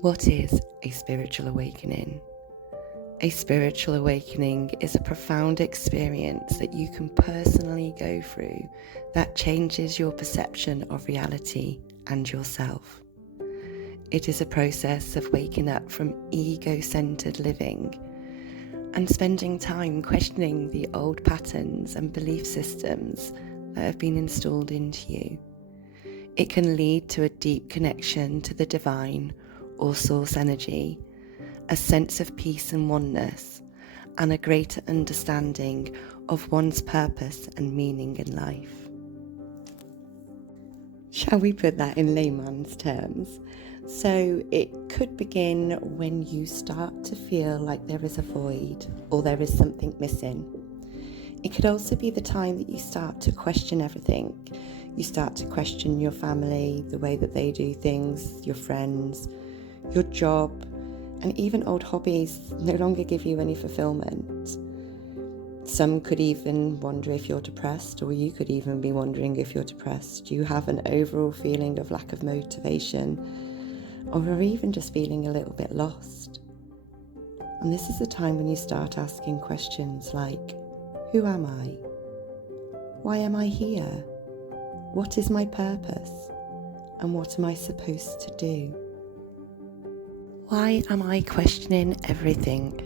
What is a spiritual awakening? A spiritual awakening is a profound experience that you can personally go through that changes your perception of reality and yourself. It is a process of waking up from ego-centered living and spending time questioning the old patterns and belief systems that have been installed into you. It can lead to a deep connection to the divine or source energy, a sense of peace and oneness, and a greater understanding of one's purpose and meaning in life. Shall we put that in layman's terms? So it could begin when you start to feel like there is a void or there is something missing. It could also be the time that you start to question everything. You start to question your family, the way that they do things, your friends, your job, and even old hobbies no longer give you any fulfillment. Some could even wonder if you're depressed, or you could even be wondering if you're depressed. You have an overall feeling of lack of motivation, or even just feeling a little bit lost. And this is the time when you start asking questions like, who am I? Why am I here? What is my purpose? And what am I supposed to do? Why am I questioning everything?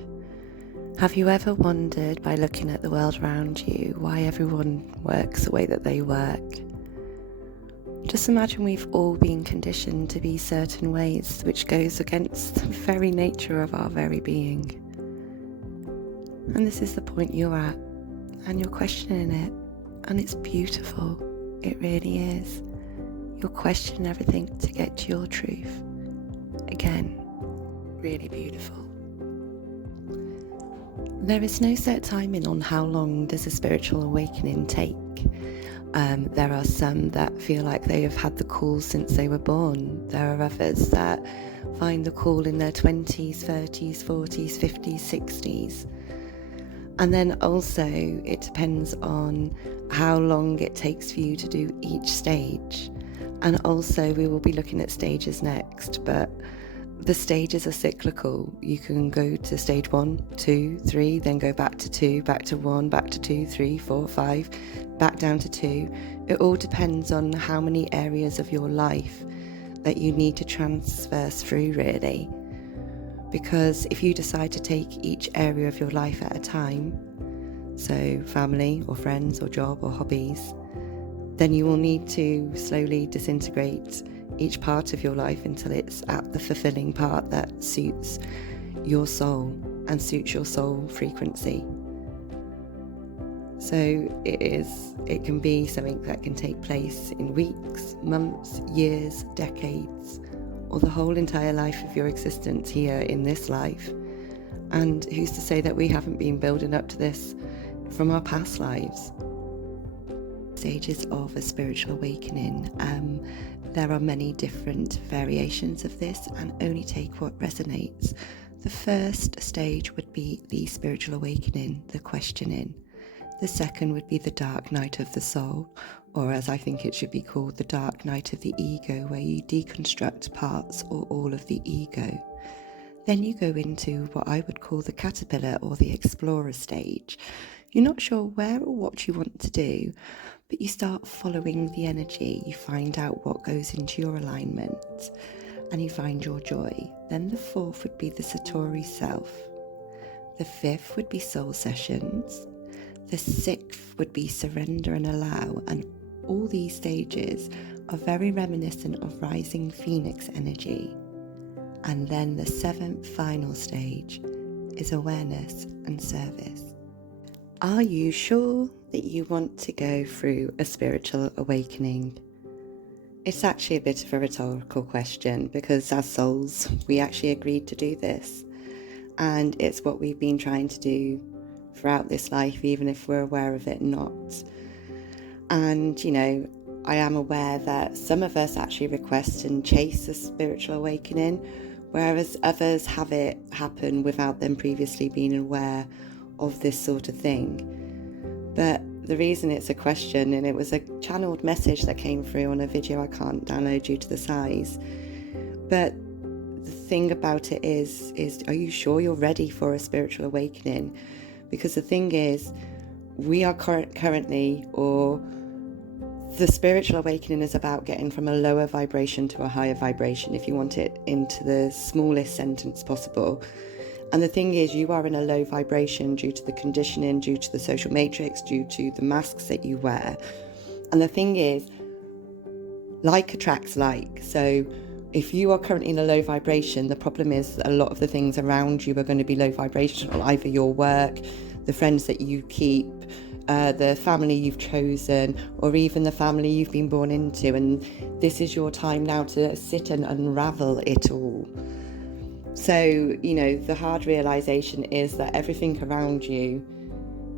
Have you ever wondered, by looking at the world around you, why everyone works the way that they work? Just imagine we've all been conditioned to be certain ways, which goes against the very nature of our very being. And this is the point you're at, and you're questioning it, and it's beautiful. It really is. You're questioning everything to get to your truth. Again, really beautiful. There is no set timing on how long does a spiritual awakening take. There are some that feel like they have had the call since they were born. There are others that find the call in their 20s, 30s, 40s, 50s, 60s. And then also it depends on how long it takes for you to do each stage. And also we will be looking at stages next, but the stages are cyclical. You can go to stage 1, 2, 3, then go back to 2, back to 1, back to 2, 3, 4, 5, back down to 2. It all depends on how many areas of your life that you need to transverse through, really. Because if you decide to take each area of your life at a time, so family or friends or job or hobbies, then you will need to slowly disintegrate each part of your life until it's at the fulfilling part that suits your soul and suits your soul frequency. So it can be something that can take place in weeks, months, years, decades, or the whole entire life of your existence here in this life. And who's to say that we haven't been building up to this from our past lives? Stages of a spiritual awakening. There are many different variations of this, and only take what resonates. The first stage would be the spiritual awakening, the questioning. The second would be the dark night of the soul, or as I think it should be called, the dark night of the ego, where you deconstruct parts or all of the ego. Then you go into what I would call the caterpillar or the explorer stage. You're not sure where or what you want to do, but you start following the energy. You find out what goes into your alignment, and you find your joy. Then the fourth would be the Satori self. The fifth would be soul sessions. The sixth would be surrender and allow, and all these stages are very reminiscent of rising phoenix energy. And then the seventh final stage is awareness and service. Are you sure that you want to go through a spiritual awakening? It's actually a bit of a rhetorical question, because as souls, we actually agreed to do this. And it's what we've been trying to do throughout this life, even if we're aware of it or not. And, I am aware that some of us actually request and chase a spiritual awakening, whereas others have it happen without them previously being aware of this sort of thing. But the reason it's a question, and it was a channeled message that came through on a video I can't download due to the size, but the thing about it is are you sure you're ready for a spiritual awakening? Because the thing is, we are currently, or the spiritual awakening is about getting from a lower vibration to a higher vibration, if you want it into the smallest sentence possible. And the thing is, you are in a low vibration due to the conditioning, due to the social matrix, due to the masks that you wear. And the thing is, like attracts like. So if you are currently in a low vibration, the problem is a lot of the things around you are going to be low vibrational, either your work, the friends that you keep, the family you've chosen, or even the family you've been born into. And this is your time now to sit and unravel it all. So, the hard realization is that everything around you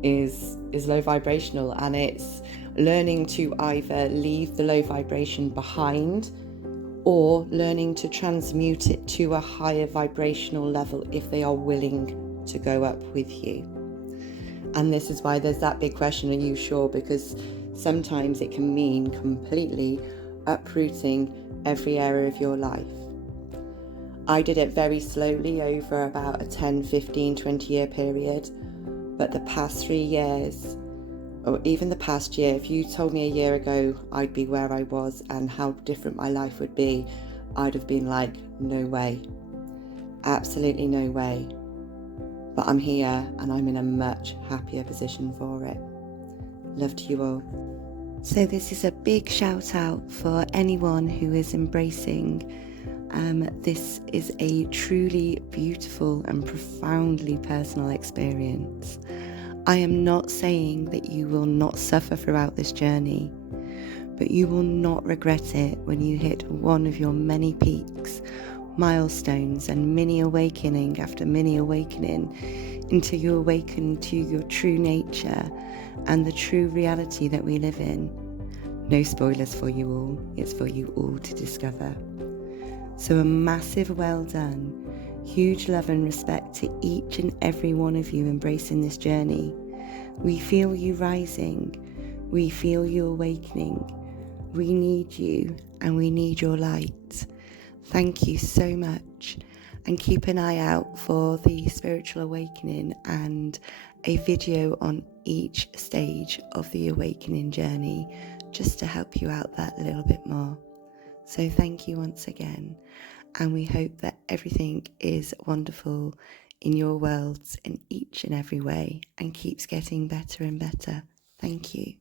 is low vibrational, and it's learning to either leave the low vibration behind or learning to transmute it to a higher vibrational level if they are willing to go up with you. And this is why there's that big question, are you sure? Because sometimes it can mean completely uprooting every area of your life. I did it very slowly over about a 10, 15, 20 year period. But the past 3 years, or even the past year, if you told me a year ago I'd be where I was and how different my life would be, I'd have been like, no way. Absolutely no way. But I'm here and I'm in a much happier position for it. Love to you all. So this is a big shout out for anyone who is embracing. This is a truly beautiful and profoundly personal experience. I am not saying that you will not suffer throughout this journey, but you will not regret it when you hit one of your many peaks, milestones, and mini awakening after mini awakening until you awaken to your true nature and the true reality that we live in. No spoilers for you all, it's for you all to discover. So a massive well done, huge love and respect to each and every one of you embracing this journey. We feel you rising, we feel you awakening. We need you and we need your light. Thank you so much, and keep an eye out for the spiritual awakening and a video on each stage of the awakening journey, just to help you out that little bit more. So thank you once again, and we hope that everything is wonderful in your worlds in each and every way and keeps getting better and better. Thank you.